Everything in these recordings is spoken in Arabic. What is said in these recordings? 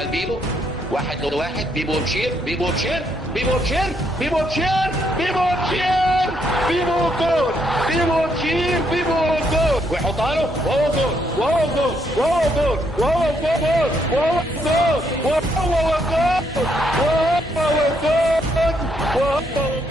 على البيبو، واحد لواحد، بيبو وبشير، بيبو وبشير، بيبو وبشير، بيبو وبشير، بيبو وبشير، بيبو جول، بيبو وبشير، بيبو جول، ويحطها له وهو جول، وهو جول، وهو جول، وهو جول، وهو جول، وهو جول، وهو جول، وهو جول.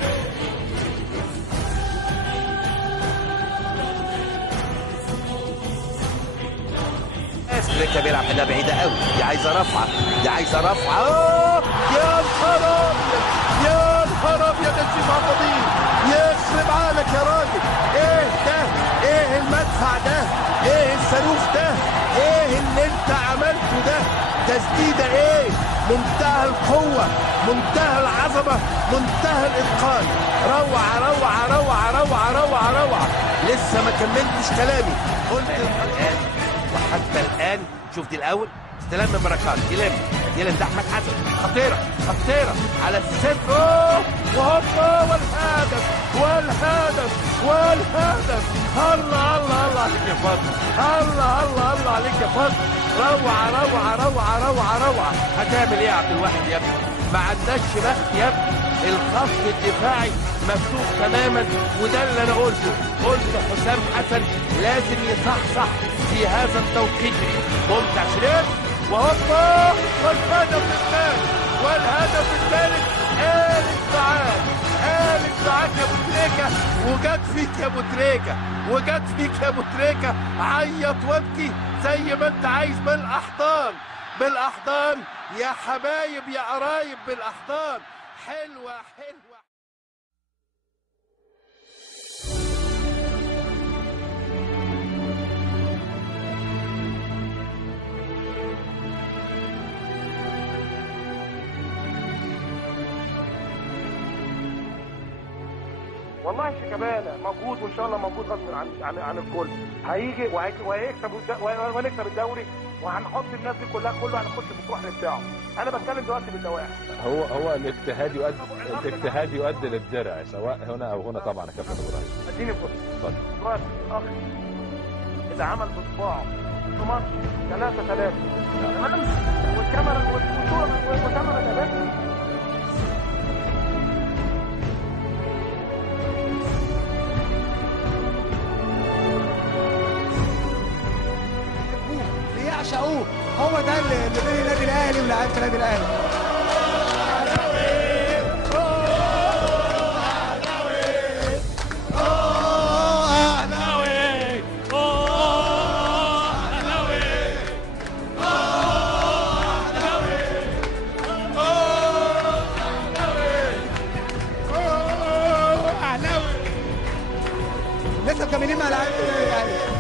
تريكا بيلعب حاجه بعيده قوي، دي عايزه رفعه، دي عايزه رفعه. يا نهار ابيض، يا نهار ابيض يا شيخ عبدين، يخرب عقلك يا راجل. ايه ده؟ ايه المدفع ده؟ ايه الصاروخ ده؟ ايه اللي انت عملته ده؟ تسديده ايه؟ منتهى القوه، منتهى العظمه، منتهى الاتقان. روعه روعه روعه روعه روعه روعه. لسه ما كملتش كلامي، قلت الان وحتى الان. شوف دي الاول استلام من بركات، يلم ده احمد حسن، خطيره خطيره على الصفر، وهوبا والهدف والهدف والهدف. الله الله الله عليك يا فضل، الله الله الله عليك يا فضل. روعه روعه روعه روعه روعه. هتعمل ايه يا عبد الواحد يا ابني؟ ما عندكش بخت يا ابني، الخط الدفاعي مفتوح تماما. وده اللي انا قلت حسام حسن لازم يصحصح في هذا التوقيت. ممتع شريف، وهوبا والهدف الثالث، والهدف الثالث. قالت معاك يا ابو تريكه، وجت فيك يا ابو تريكه، وجت فيك يا ابو تريكه. عيط وابكي زي ما انت عايز بالاحضان، بالاحضان يا حبايب يا قرايب، بالاحضان. حلوه حلوه. والله شيكابالا موجود، وان شاء الله موجود غصب عن الكل. هيجي وهيكسب ونكسب الدوري، وهنحط الناس دي كلها، كله هنخش في الطرح بتاعه. انا بتكلم دلوقتي بالدواعي. هو الاجتهاد يؤدي للدرع، سواء هنا او هنا طبعا يا كابتن ابراهيم. اديني فرصه. اتفضل. راس اخ اذا عمل بصباعه في ماتش 3-3 تمام، والكاميرا والكاميرا تبان. يعشقوه، هو ده اللي بين النادي الاهلي ولاعيبه النادي الاهلي. لسه مكملين مع لعيبه